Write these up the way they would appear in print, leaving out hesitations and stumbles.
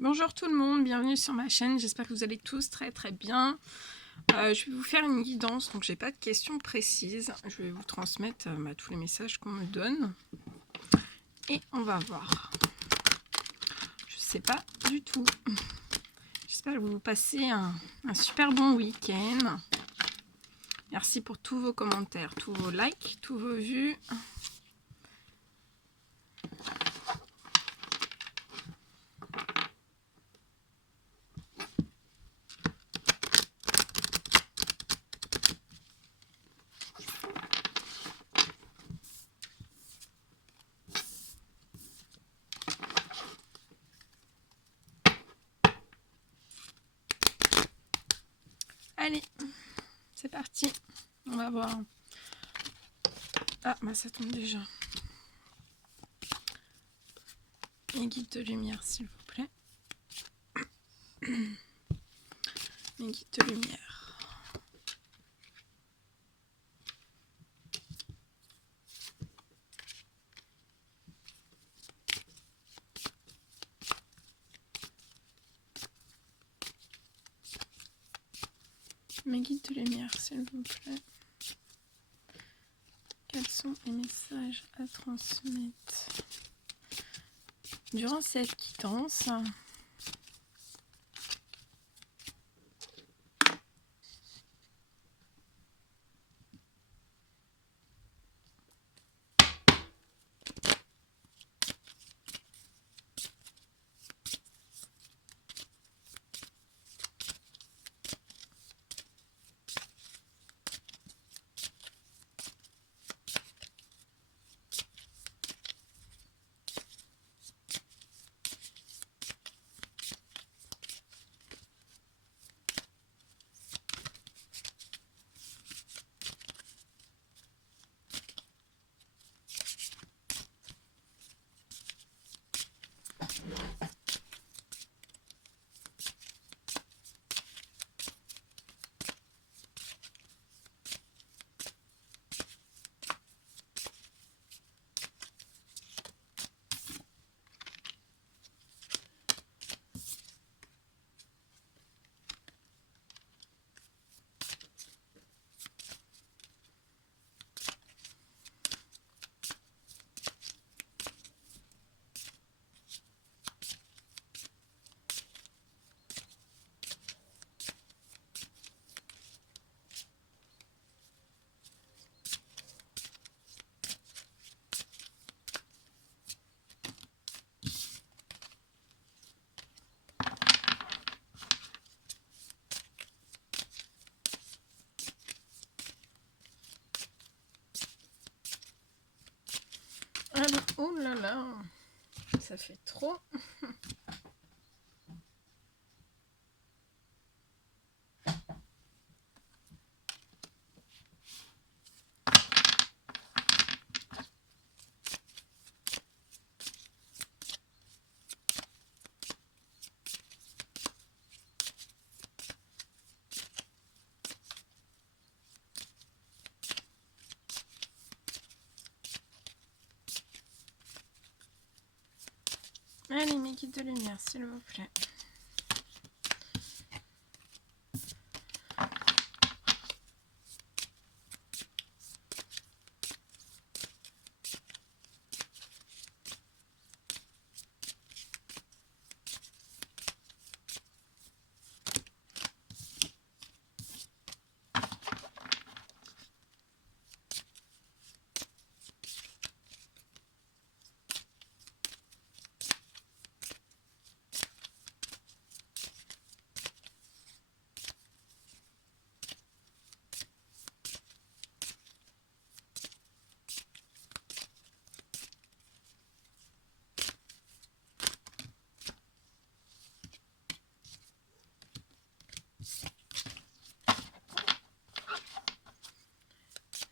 Bonjour tout le monde, bienvenue sur ma chaîne, j'espère que vous allez tous très bien. Je vais vous faire une guidance, donc j'ai pas de questions précises, je vais vous transmettre tous les messages qu'on me donne. Et on va voir. Je sais pas du tout. J'espère que vous passez un super bon week-end. Merci pour tous vos commentaires, tous vos likes, tous vos vues. Allez, c'est parti. On va voir. Ah, bah ça tombe déjà. Les guides de lumière, s'il vous plaît. Les guides de lumière. Mes guides de lumière, s'il vous plaît. Quels sont les messages à transmettre durant cette guidance? Alors, oh là là, ça fait trop. Allez, mes guides de lumière, s'il vous plaît.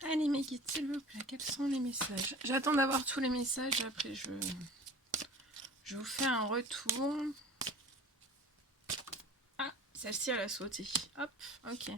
Allez, mes guides, s'il vous plaît, quels sont les messages? J'attends d'avoir tous les messages, après je vous fais un retour. Ah, celle-ci, elle a sauté. Hop, ok.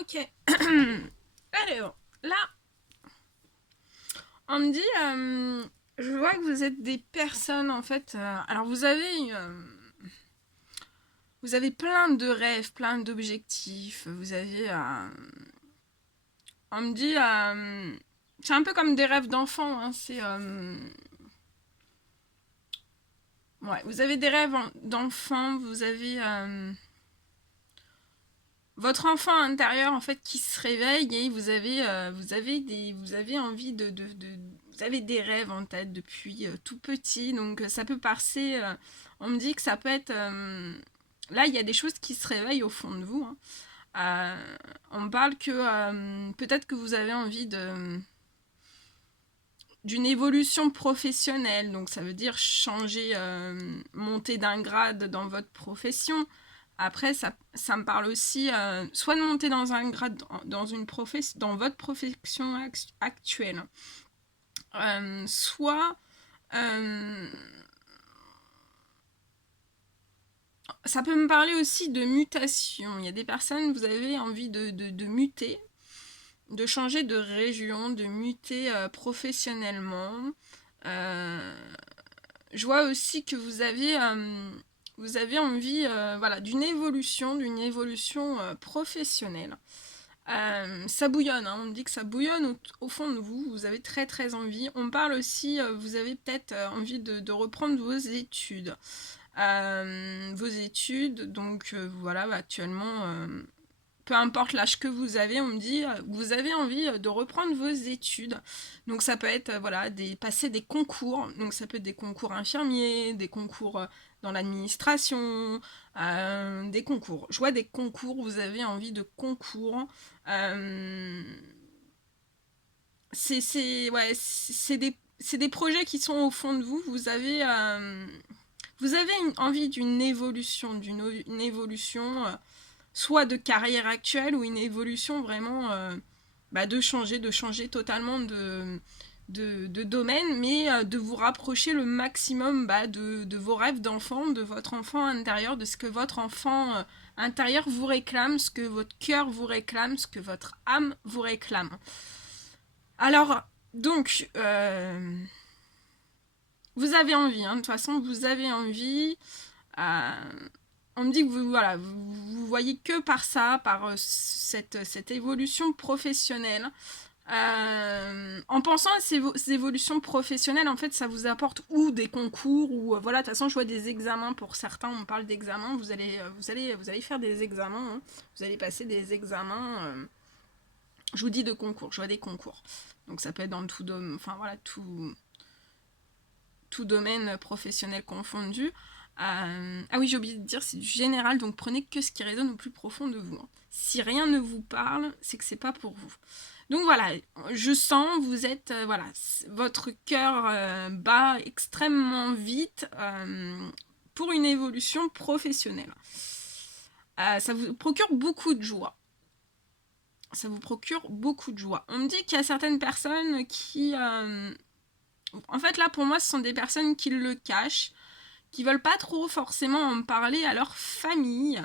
Ok. Alors, là, on me dit, je vois que vous êtes des personnes, en fait, alors vous avez plein de rêves, plein d'objectifs, vous avez, on me dit, c'est un peu comme des rêves d'enfant, hein, ouais, vous avez des rêves d'enfant, vous avez votre enfant intérieur en fait qui se réveille et vous avez envie vous avez des rêves en tête depuis tout petit, donc ça peut passer, on me dit que ça peut être, là il y a des choses qui se réveillent au fond de vous, hein. On me parle que peut-être que vous avez envie d'une évolution professionnelle, donc ça veut dire changer, monter d'un grade dans votre profession. Après, ça me parle aussi soit de monter dans un grade dans votre profession actuelle, soit ça peut me parler aussi de mutation. Il y a des personnes, vous avez envie de muter, de changer de région, de muter professionnellement. Je vois aussi que vous avez envie voilà, d'une évolution professionnelle. Ça bouillonne, hein, on me dit que ça bouillonne au fond de vous, vous avez très très envie. On parle aussi, vous avez peut-être envie de reprendre vos études. Donc voilà, actuellement, peu importe l'âge que vous avez, on me dit vous avez envie de reprendre vos études. Donc ça peut être voilà, passer des concours. Donc ça peut être des concours infirmiers, des concours dans l'administration, des concours. Je vois des concours, vous avez envie de concours. Ouais, c'est des projets qui sont au fond de vous. Vous avez envie d'une évolution, une évolution soit de carrière actuelle ou une évolution vraiment de changer totalement de domaine, mais de vous rapprocher le maximum de vos rêves d'enfant, de votre enfant intérieur, de ce que votre enfant intérieur vous réclame, ce que votre cœur vous réclame, ce que votre âme vous réclame. Alors, donc, vous avez envie, hein, de toute façon, vous avez envie. On me dit que vous voyez que par ça, par cette évolution professionnelle. En pensant à ces évolutions professionnelles, en fait, ça vous apporte ou des concours, ou voilà, de toute façon, je vois des examens pour certains, on parle d'examens, vous allez faire des examens, hein, vous allez passer des examens, je vous dis de concours, je vois des concours. Donc ça peut être dans tout domaine, enfin voilà, tout domaine professionnel confondu. Ah oui, j'ai oublié de dire, c'est du général, donc prenez que ce qui résonne au plus profond de vous. Si rien ne vous parle, c'est que c'est pas pour vous. Donc voilà, je sens, vous êtes, voilà, votre cœur bat extrêmement vite pour une évolution professionnelle. Ça vous procure beaucoup de joie. Ça vous procure beaucoup de joie. On me dit qu'il y a certaines personnes qui... en fait, là, pour moi, ce sont des personnes qui le cachent, qui veulent pas trop forcément en parler à leur famille,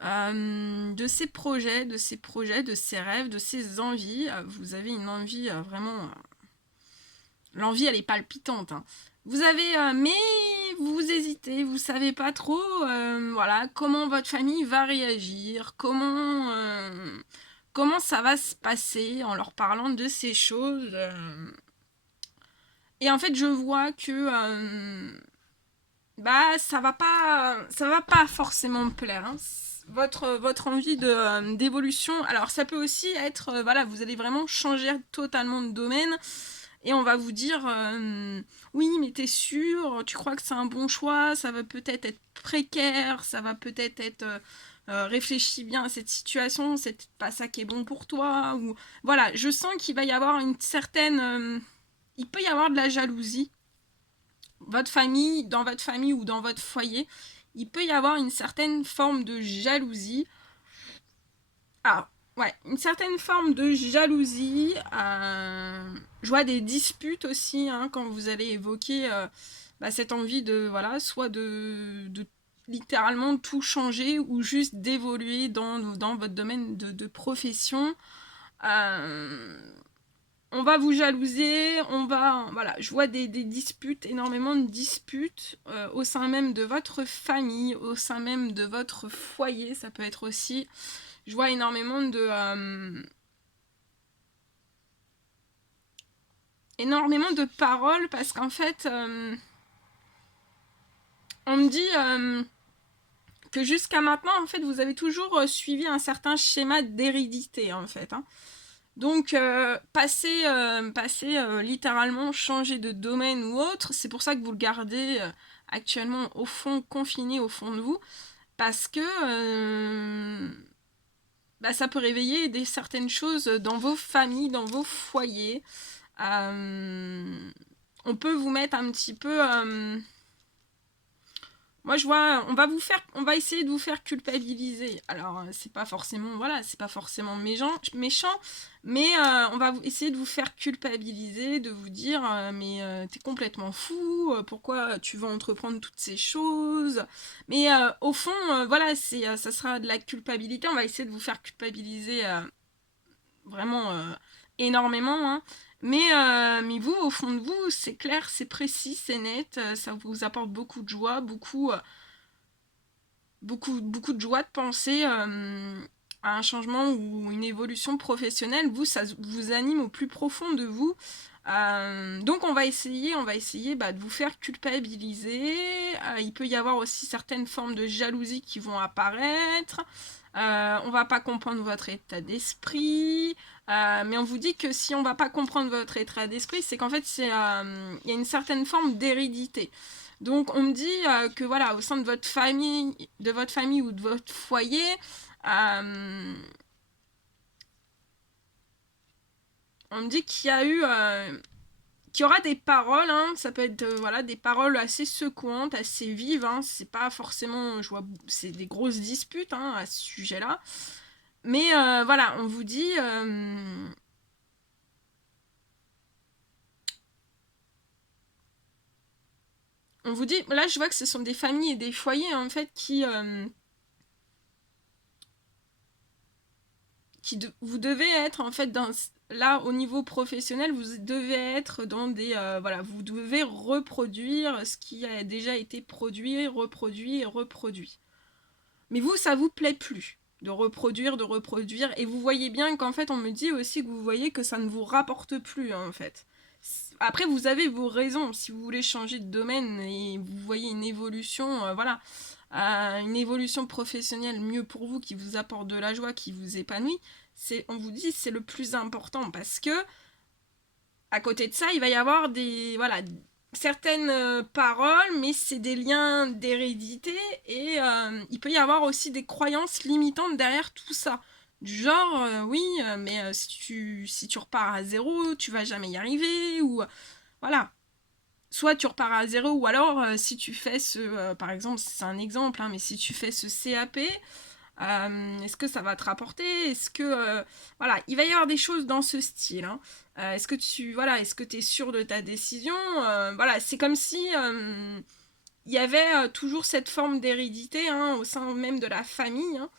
de ces projets, de ces rêves, de ces envies. Vous avez une envie vraiment... l'envie, elle est palpitante, hein. Vous avez... mais vous hésitez, vous savez pas trop voilà, comment votre famille va réagir, comment ça va se passer en leur parlant de ces choses. Et en fait, je vois que ça va pas forcément me plaire, hein. Votre envie d'évolution. Alors ça peut aussi être, voilà, vous allez vraiment changer totalement de domaine et on va vous dire oui, mais t'es sûr, tu crois que c'est un bon choix, ça va peut-être être précaire, ça va peut-être être réfléchis bien à cette situation, c'est pas ça qui est bon pour toi, ou voilà, je sens qu'il va y avoir une certaine il peut y avoir de la jalousie. Dans votre famille ou dans votre foyer, il peut y avoir une certaine forme de jalousie. Ah, ouais, une certaine forme de jalousie. Je vois des disputes aussi, hein, quand vous allez évoquer cette envie de, voilà, soit littéralement tout changer ou juste d'évoluer dans votre domaine de profession. On va vous jalouser, voilà, je vois des disputes, énormément de disputes au sein même de votre famille, au sein même de votre foyer, ça peut être aussi. Je vois énormément de paroles parce qu'en fait, on me dit que jusqu'à maintenant, en fait, vous avez toujours suivi un certain schéma d'hérédité, en fait. Hein. Donc, passer littéralement, changer de domaine ou autre, c'est pour ça que vous le gardez actuellement au fond, confiné au fond de vous, parce que ça peut réveiller certaines choses dans vos familles, dans vos foyers. On peut vous mettre un petit peu... moi je vois, on va essayer de vous faire culpabiliser. Alors c'est pas forcément, voilà, c'est pas forcément méchant, mais on va essayer de vous faire culpabiliser, de vous dire mais t'es complètement fou, pourquoi tu vas entreprendre toutes ces choses. Mais au fond, voilà, ça sera de la culpabilité. On va essayer de vous faire culpabiliser vraiment énormément. Hein. Mais vous, au fond de vous, c'est clair, c'est précis, c'est net, ça vous apporte beaucoup de joie, beaucoup de joie de penser à un changement ou une évolution professionnelle. Vous, ça vous anime au plus profond de vous. Donc on va essayer de vous faire culpabiliser. Il peut y avoir aussi certaines formes de jalousie qui vont apparaître. On va pas comprendre votre état d'esprit. Mais on vous dit que si on va pas comprendre votre état d'esprit, c'est qu'en fait il y a une certaine forme d'hérédité. Donc on me dit que voilà, au sein de votre famille ou de votre foyer, on me dit qu'il y a eu qu'il y aura des paroles, hein, ça peut être voilà, des paroles assez secouantes, assez vives, hein, c'est pas forcément, je vois, c'est des grosses disputes hein, à ce sujet-là. Mais voilà, on vous dit là je vois que ce sont des familles et des foyers en fait qui vous devez être en fait là au niveau professionnel, vous devez être dans des voilà, vous devez reproduire ce qui a déjà été produit, reproduit et reproduit. Mais vous, ça vous plaît plus de reproduire, et vous voyez bien qu'en fait on me dit aussi que vous voyez que ça ne vous rapporte plus hein, en fait. Après vous avez vos raisons, si vous voulez changer de domaine et vous voyez une évolution, voilà, une évolution professionnelle mieux pour vous, qui vous apporte de la joie, qui vous épanouit, on vous dit c'est le plus important parce que à côté de ça, il va y avoir certaines paroles, mais c'est des liens d'hérédité et il peut y avoir aussi des croyances limitantes derrière tout ça. Du genre, oui, mais si tu repars à zéro, tu vas jamais y arriver, ou voilà. Soit tu repars à zéro, ou alors si tu fais par exemple, c'est un exemple, hein, mais si tu fais ce CAP, est-ce que ça va te rapporter? Est-ce que voilà, il va y avoir des choses dans ce style. Hein. Est-ce que tu es sûr de ta décision? Voilà, c'est comme si il y avait toujours cette forme d'hérédité hein, au sein même de la famille. Hein.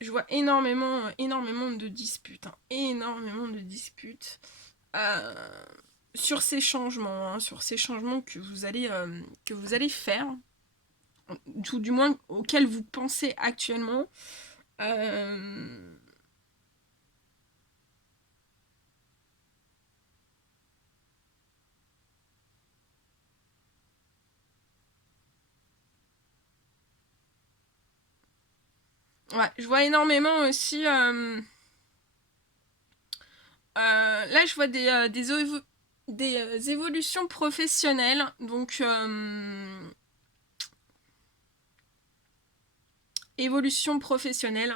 Je vois énormément de disputes, hein, énormément de disputes sur ces changements, hein, que vous allez faire. Tout du moins auquel vous pensez actuellement. Ouais, je vois énormément aussi. Là, je vois des évolutions professionnelles. Donc, évolution professionnelle.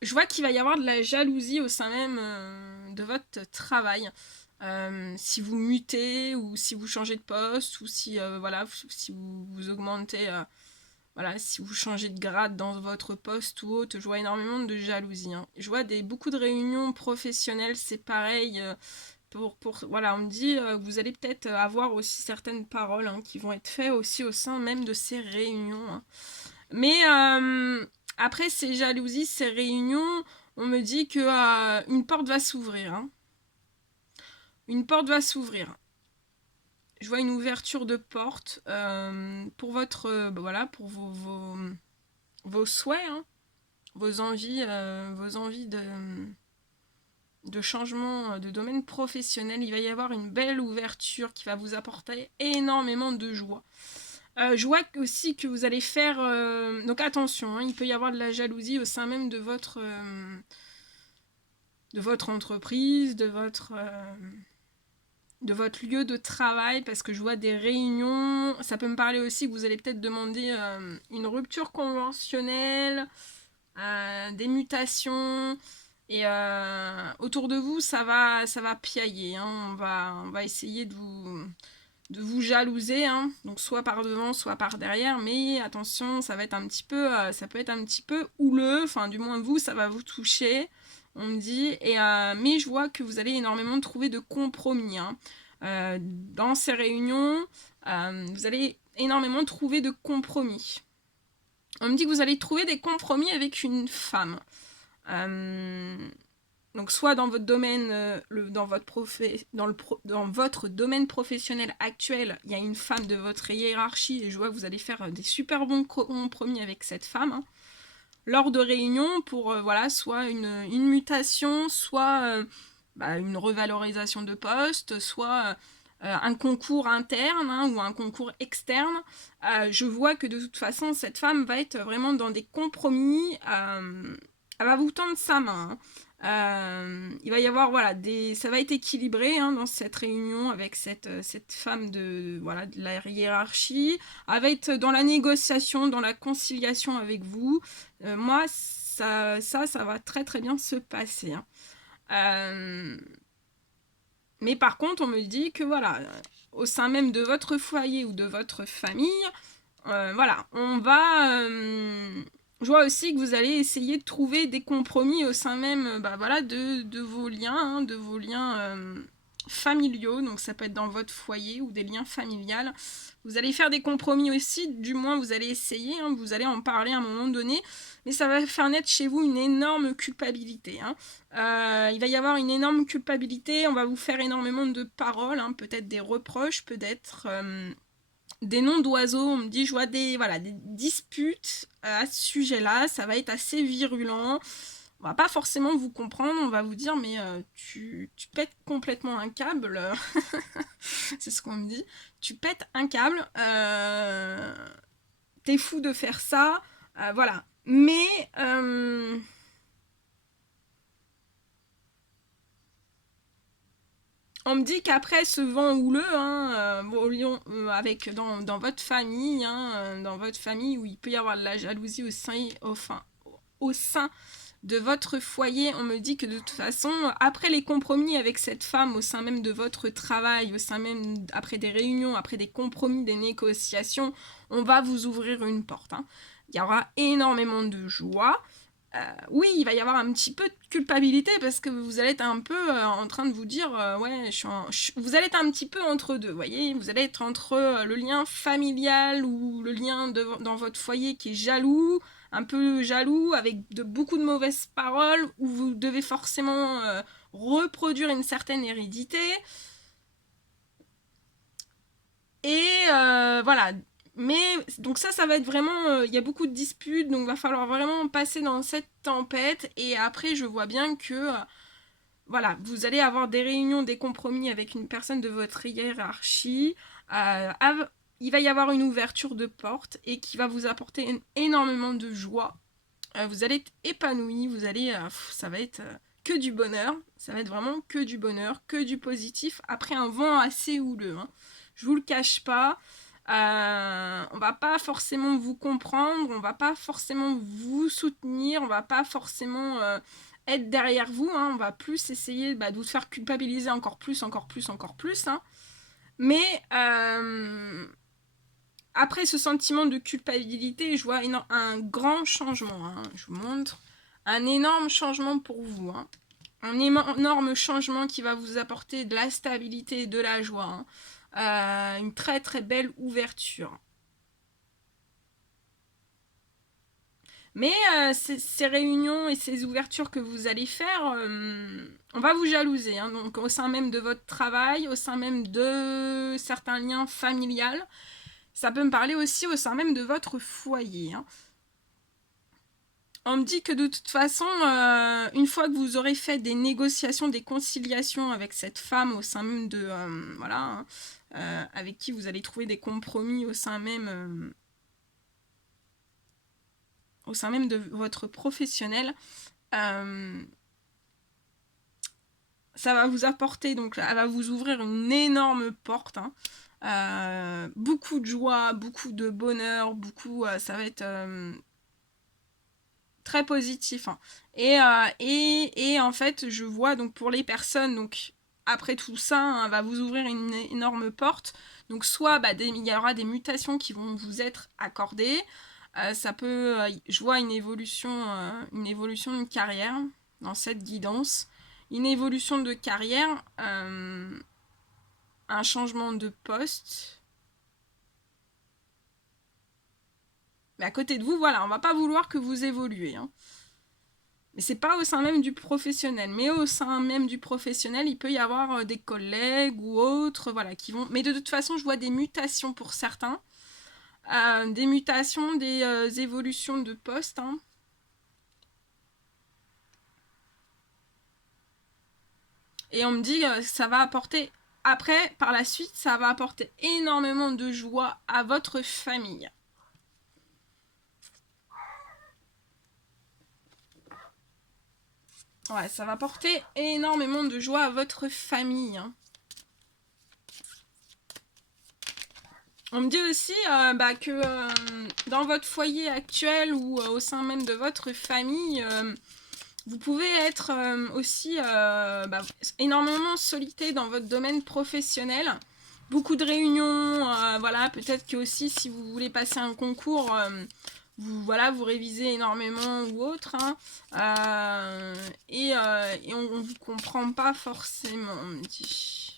Je vois qu'il va y avoir de la jalousie au sein même de votre travail. Si vous mutez ou si vous changez de poste ou si voilà, si vous augmentez voilà, si vous changez de grade dans votre poste ou autre, je vois énormément de jalousie. Hein. Je vois beaucoup de réunions professionnelles, c'est pareil, Voilà, on me dit que vous allez peut-être avoir aussi certaines paroles qui vont être faites aussi au sein même de ces réunions. Mais après ces jalousies, ces réunions, on me dit que une porte va s'ouvrir. Une porte va s'ouvrir. Je vois une ouverture de porte pour votre voilà, pour vos souhaits, vos envies de changement de domaine professionnel. Il va y avoir une belle ouverture qui va vous apporter énormément de joie. Je vois aussi que vous allez faire... donc attention, il peut y avoir de la jalousie au sein même de votre entreprise, de votre lieu de travail, parce que je vois des réunions. Ça peut me parler aussi que vous allez peut-être demander une rupture conventionnelle, des mutations, et autour de vous ça va piailler, on va essayer de vous jalouser, donc soit par devant soit par derrière, mais attention, ça va être un petit peu ça peut être un petit peu houleux, enfin du moins vous, ça va vous toucher, on me dit, et mais je vois que vous allez énormément trouver de compromis dans ces réunions. Vous allez énormément trouver de compromis. On me dit que vous allez trouver des compromis avec une femme. Donc soit dans votre domaine, dans votre domaine professionnel actuel, il y a une femme de votre hiérarchie et je vois que vous allez faire des super bons compromis avec cette femme. Lors de réunions pour voilà, soit une mutation, soit une revalorisation de poste, soit un concours interne ou un concours externe. Je vois que de toute façon, cette femme va être vraiment dans des compromis. Elle va vous tendre sa main. Il va y avoir, voilà, ça va être équilibré dans cette réunion avec cette femme de la hiérarchie. Elle va être dans la négociation, dans la conciliation avec vous. Moi, ça va très très bien se passer. Mais par contre, on me dit que voilà, au sein même de votre foyer ou de votre famille, voilà, on va... je vois aussi que vous allez essayer de trouver des compromis au sein même voilà, de vos liens, familiaux, donc ça peut être dans votre foyer ou des liens familiales. Vous allez faire des compromis aussi, du moins vous allez essayer, vous allez en parler à un moment donné, mais ça va faire naître chez vous une énorme culpabilité. Il va y avoir une énorme culpabilité, on va vous faire énormément de paroles, peut-être des reproches, peut-être des noms d'oiseaux. On me dit, je vois des disputes à ce sujet-là, ça va être assez virulent. On va pas forcément vous comprendre, on va vous dire mais tu pètes complètement un câble. C'est ce qu'on me dit. Tu pètes un câble, t'es fou de faire ça, voilà. Mais on me dit qu'après ce vent houleux, avec dans votre famille, où il peut y avoir de la jalousie au sein de votre foyer, on me dit que de toute façon, après les compromis avec cette femme au sein même de votre travail, au sein même après des réunions, après des compromis, des négociations, on va vous ouvrir une porte. Il y aura énormément de joie. Oui, il va y avoir un petit peu de culpabilité parce que vous allez être un peu en train de vous dire ouais, vous allez être un petit peu entre deux, voyez, vous allez être entre le lien familial ou le lien dans votre foyer qui est jaloux, un peu jaloux avec beaucoup de mauvaises paroles, où vous devez forcément reproduire une certaine hérédité. Et voilà. Mais donc ça va être vraiment... Il y a beaucoup de disputes, donc il va falloir vraiment passer dans cette tempête. Et après, je vois bien que... voilà, vous allez avoir des réunions, des compromis avec une personne de votre hiérarchie. Il va y avoir une ouverture de porte et qui va vous apporter énormément de joie. Vous allez être épanoui, vous allez... ça va être... que du bonheur, ça va être vraiment que du bonheur, que du positif, après un vent assez houleux. Je vous le cache pas, on va pas forcément vous comprendre, on va pas forcément vous soutenir, on va pas forcément être derrière vous, on va plus essayer de vous faire culpabiliser encore plus. Mais après ce sentiment de culpabilité, je vois un grand changement. Je vous montre un énorme changement pour vous. un énorme changement qui va vous apporter de la stabilité et de la joie. Hein. Une très très belle ouverture. Mais ces réunions et ces ouvertures que vous allez faire, on va vous jalouser. Hein, donc au sein même de votre travail, au sein même de certains liens familiales. Ça peut me parler aussi au sein même de votre foyer. Hein. On me dit que de toute façon, une fois que vous aurez fait des négociations, des conciliations avec cette femme au sein même de... voilà, hein, avec qui vous allez trouver des compromis au sein même de votre professionnel, ça va vous apporter, donc elle va vous ouvrir une énorme porte. Hein. Beaucoup de joie, beaucoup de bonheur, ça va être très positif. Hein. Et en fait, je vois donc pour les personnes, donc après tout ça, hein, va vous ouvrir une énorme porte. Donc soit il y aura des mutations qui vont vous être accordées. Ça peut, je vois une évolution de carrière dans cette guidance. Une évolution de carrière, un changement de poste. Mais à côté de vous, voilà, on va pas vouloir que vous évoluez. Hein. Mais c'est pas au sein même du professionnel. Mais au sein même du professionnel, il peut y avoir des collègues ou autres, voilà, qui vont... Mais de toute façon, je vois des mutations pour certains. Des mutations, des évolutions de poste. Hein. Et on me dit que ça va apporter... Après, par la suite, ça va apporter énormément de joie à votre famille. Ouais, ça va apporter énormément de joie à votre famille. Hein. On me dit aussi que dans votre foyer actuel ou au sein même de votre famille, vous pouvez être aussi énormément sollicité dans votre domaine professionnel. Beaucoup de réunions, voilà, peut-être que aussi si vous voulez passer un concours, vous révisez énormément ou autre. Hein, et on ne vous comprend pas forcément, on me dit.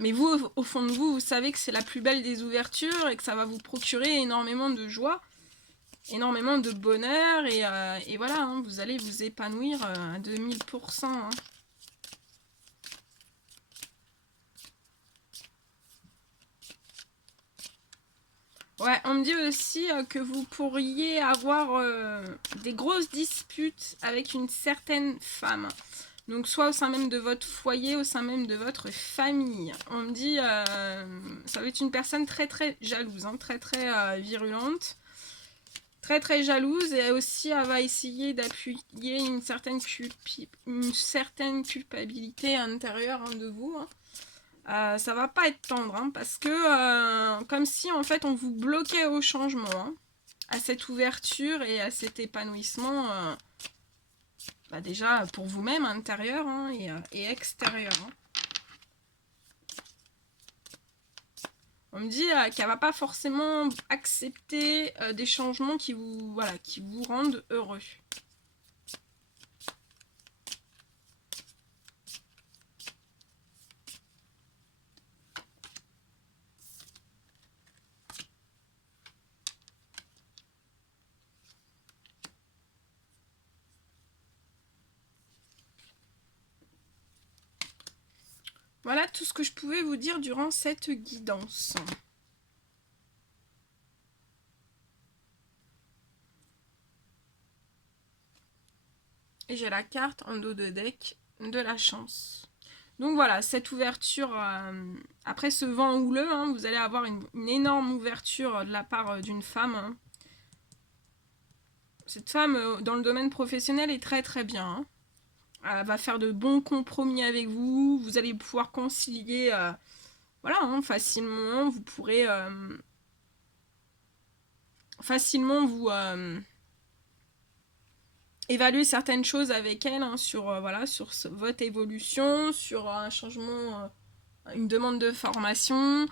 Mais vous, au fond de vous, vous savez que c'est la plus belle des ouvertures et que ça va vous procurer énormément de joie, énormément de bonheur et voilà, hein, vous allez vous épanouir à 2000%. Hein. Ouais, on me dit aussi que vous pourriez avoir des grosses disputes avec une certaine femme. Donc soit au sein même de votre foyer, au sein même de votre famille. On me dit, ça va être une personne très très jalouse, hein, très très virulente. Très très jalouse et aussi elle va essayer d'appuyer une certaine culpabilité intérieure hein, de vous. Hein. Ça va pas être tendre hein, parce que comme si en fait on vous bloquait au changement, hein, à cette ouverture et à cet épanouissement déjà pour vous-même intérieur hein, et extérieur. Hein. On me dit qu'elle va pas forcément accepter des changements qui vous rendent heureux. Voilà tout ce que je pouvais vous dire durant cette guidance. Et j'ai la carte en dos de deck de la chance. Donc voilà, cette ouverture, après ce vent houleux, hein, vous allez avoir une énorme ouverture de la part d'une femme. Hein. Cette femme, dans le domaine professionnel, est très très bien. Hein. Elle va faire de bons compromis avec vous. Vous allez pouvoir concilier hein, facilement. Vous pourrez facilement vous évaluer certaines choses avec elle hein, sur votre évolution, sur un changement, une demande de formation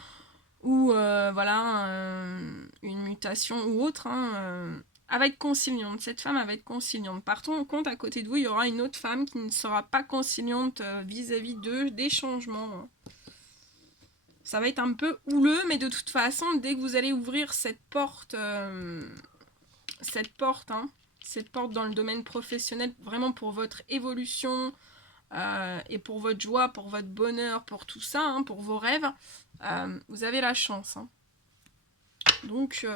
ou une mutation ou autre. Hein, Elle va être conciliante. Cette femme, elle va être conciliante. Par contre, à côté de vous, il y aura une autre femme qui ne sera pas conciliante vis-à-vis des changements. Ça va être un peu houleux, mais de toute façon, dès que vous allez ouvrir cette porte dans le domaine professionnel, vraiment pour votre évolution et pour votre joie, pour votre bonheur, pour tout ça, hein, pour vos rêves, vous avez la chance. Hein. Donc,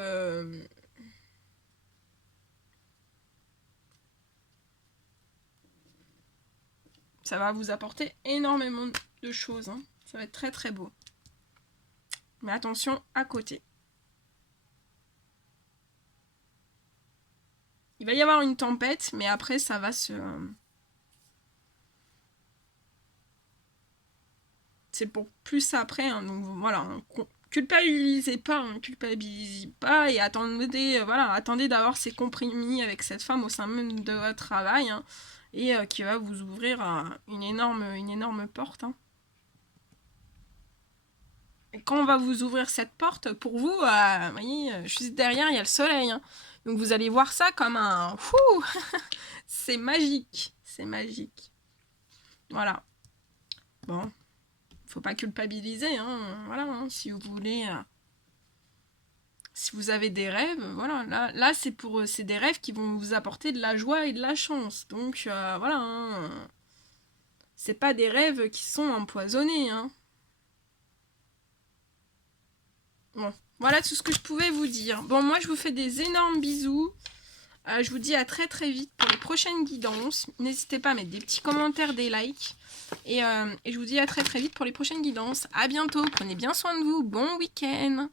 ça va vous apporter énormément de choses. Hein. Ça va être très très beau. Mais attention à côté. Il va y avoir une tempête, mais après ça va se... C'est pour plus après, hein, donc voilà, culpabilisez pas, et attendez d'avoir ces compromis avec cette femme au sein même de votre travail, hein, et qui va vous ouvrir une énorme porte. Hein. Et quand on va vous ouvrir cette porte, pour vous, voyez, juste derrière, il y a le soleil. Hein. Donc vous allez voir ça comme un... C'est magique. C'est magique. Voilà. Bon. Faut pas culpabiliser. Hein. Voilà. Hein. Si vous voulez... si vous avez des rêves, voilà. Là c'est des rêves qui vont vous apporter de la joie et de la chance. Donc, voilà. Hein. C'est pas des rêves qui sont empoisonnés. Hein. Bon, voilà tout ce que je pouvais vous dire. Bon, moi, je vous fais des énormes bisous. Je vous dis à très très vite pour les prochaines guidances. N'hésitez pas à mettre des petits commentaires, des likes. Et je vous dis à très très vite pour les prochaines guidances. À bientôt, prenez bien soin de vous. Bon week-end.